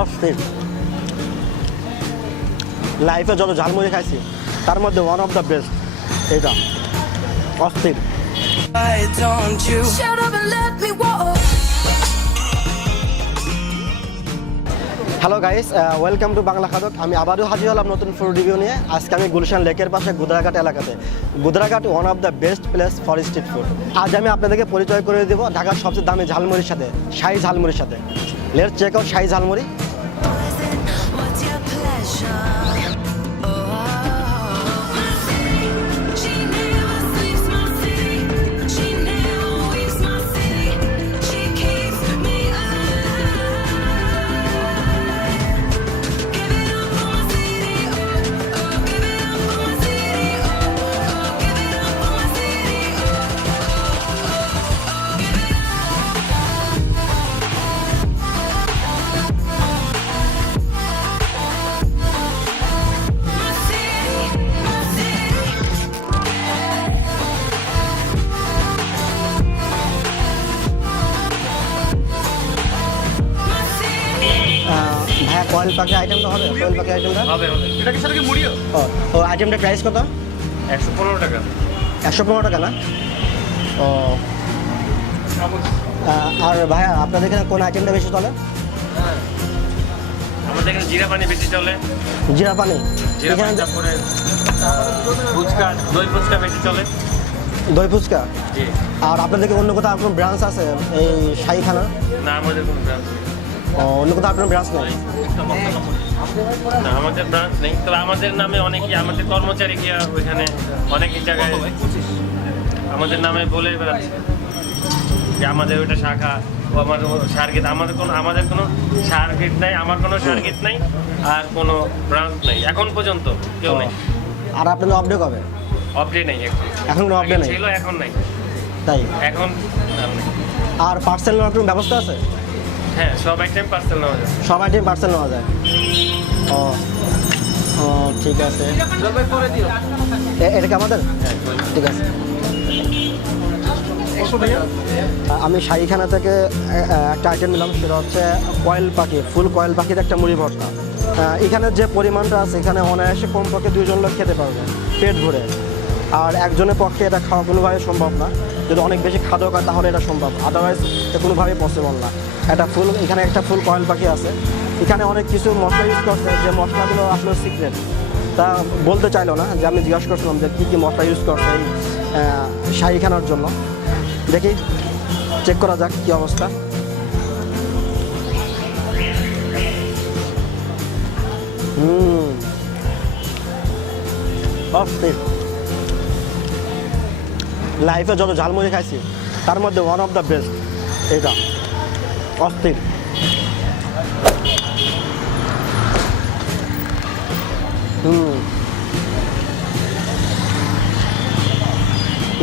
অস্থির। লাইফে যত ঝালমুড়ি খাইছি তার মধ্যে ওয়ান অফ দ্য বেস্ট এটা, অস্থির। Hello guys, welcome to Bangla Khadok. আমি আবারও হাজির হলাম নতুন ফুড রিভিউ নিয়ে। আজকে আমি গুলশান লেকের পাশে গুদরাঘাট এলাকাতে। Gudraghat one of the best place for street food. আজ আমি আপনাদেরকে পরিচয় করে দেবো ঢাকার সবচেয়ে দামি ঝালমুড়ির সাথে, শাহি ঝালমুড়ির সাথে। লেটস চেক আউট শাহি ঝালমুড়ি। ভাইয়া কয়েল পাখি আইটেমটা হবে? কয়েল পাখি আইটেমটা হবে। এটা কি সাথে মুড়িও? ও আইটেমটা প্রাইস কত? 115 টাকা। 115 টাকা না? ও। আর ভাইয়া আপনাদের এখানে কোন আইটেমটা বেশি চলে? আমাদের এখানে জিরা পানি বেশি চলে। জিরা পানি? এখানে তারপরে ফুচকা, দই ফুচকা বেশি চলে। দই ফুচকা? জি। আর আপনাদের অন্য কোথাও কোনো ব্রাঞ্চ আছে এই শাহি খানা? না, আমাদের কোনো ব্রাঞ্চ নেই। অন্য কোথাও আপনার ব্রাঞ্চ নেই? না, আমাদের ব্রাঞ্চ নেই। তবে আমাদের নামে অনেকেই, আমাদের কর্মচারী গিয়া ওইখানে অনেক জায়গায় আমাদের নামে বলে বেড়াচ্ছে যে আমাদের ওইটা শাখা, ও আমার সার্কিট। আমাদের কোনো সার্কিট নাই, আমার কোনো সার্কিট নাই, আর কোনো ব্রাঞ্চ নাই এখন পর্যন্ত, কেউ নেই। আর আপনাদের আপডেট কবে? আপডেট নেই এখন কোনো আপডেট নেই? ছিল, এখন নাই। তাই এখন নেই। আর পার্সেল নেওয়ার কোনো ব্যবস্থা আছে? হ্যাঁ, সব আইটেম পার্সেল নেওয়া যায়। সব আইটেম পার্সেল নেওয়া যায়? ও ও ঠিক আছে। এটা কি আমাদের? হ্যাঁ, ঠিক আছে। আমি শাহিখানা থেকে একটা আইটেম নিলাম, সেটা হচ্ছে কয়েল পাখি, ফুল কয়েল পাখির একটা মুড়ি ভর্তা। এখানে যে পরিমাণটা আছে, এখানে অনায়াসে কমপক্ষে 2 জন লোক খেতে পারবে পেট ভরে। আর একজনের পক্ষে এটা খাওয়া কোনোভাবে সম্ভব না। যদি অনেক বেশি খাদক হয় তাহলে এটা সম্ভব, আদারওয়াইজ এটা কোনোভাবেই পসিবল না। এখানে একটা ফুল কয়েল পাখি আছে। এখানে অনেক কিছু মশলা ইউজ করছে, যে মশলাগুলো আসলে সিক্রেট, তা বলতে চাইলো না। যে আমি জিজ্ঞাসা করছিলাম যে কী কী মশলা ইউজ করছে এই শাহিখানার জন্য। দেখি, চেক করা যাক কী অবস্থা। অস্থির। লাইফে যত ঝালমুড়ি খাইছি তার মধ্যে ওয়ান অফ দ্য বেস্ট এটা, অস্থির।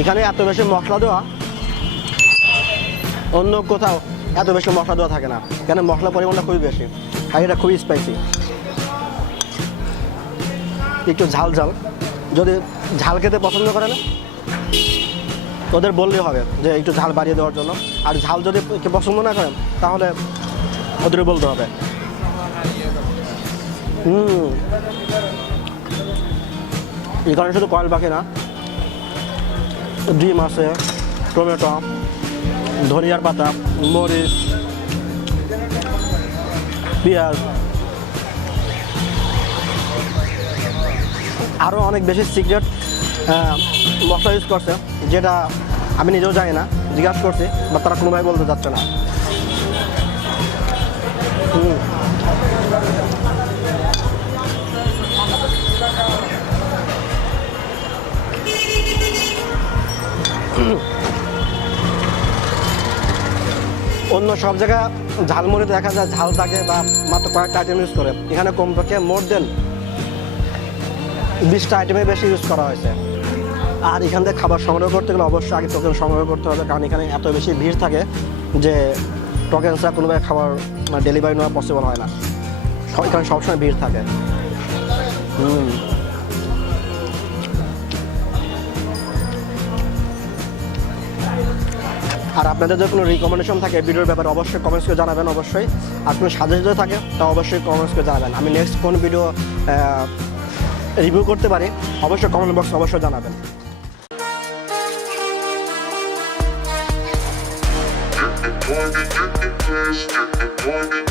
এখানে এত বেশি মশলা দেওয়া, অন্য কোথাও এত বেশি মশলা দেওয়া থাকে না, কেন মশলা পরিমাণটা খুবই বেশি, আর এটা খুবই স্পাইসি। একটু ঝাল ঝাল, যদি ঝাল খেতে পছন্দ করে না ওদের বললেই হবে যে একটু ঝাল বাড়িয়ে দেওয়ার জন্য। আর ঝাল যদি পছন্দ না করেন তাহলে ওদের বলতে হবে। এখানে শুধু কয়েল পাখি না, ডিম আছে, টমেটো, ধনিয়ার পাতা, মরিচ, পেঁয়াজ, আরও অনেক বেশি সিক্রেট মশলা ইউজ করছে, যেটা আমি নিজেও জানি না, জিজ্ঞাসা করছি বা তারা কোনোভাবে বলতে যাচ্ছে না। অন্য সব জায়গায় ঝালমুড়িতে দেখা যায় ঝাল থাকে বা মাত্র কয়েকটা আইটেম ইউজ করে, এখানে কমপক্ষে মোর দেন 20টা আইটেমে বেশি ইউজ করা হয়েছে। আর এখান থেকে খাবার সংগ্রহ করতে গেলে অবশ্যই আগে টোকেন সংগ্রহ করতে হবে, কারণ এখানে এত বেশি ভিড় থাকে যে টোকেন ছাড়া কোনোভাবে খাবার ডেলিভারি নেওয়া পসিবল হয় না। এখানে সবসময় ভিড় থাকে। আর আপনাদের যদি কোনো রিকমেন্ডেশন থাকে ভিডিওর ব্যাপারে অবশ্যই কমেন্টস করে জানাবেন, অবশ্যই। আর কোনো সাজেশন থাকে তা অবশ্যই কমেন্টস করে জানাবেন। আমি নেক্সট কোন ভিডিও রিভিউ করতে পারি অবশ্যই কমেন্ট বক্সে অবশ্যই জানাবেন। Get the point,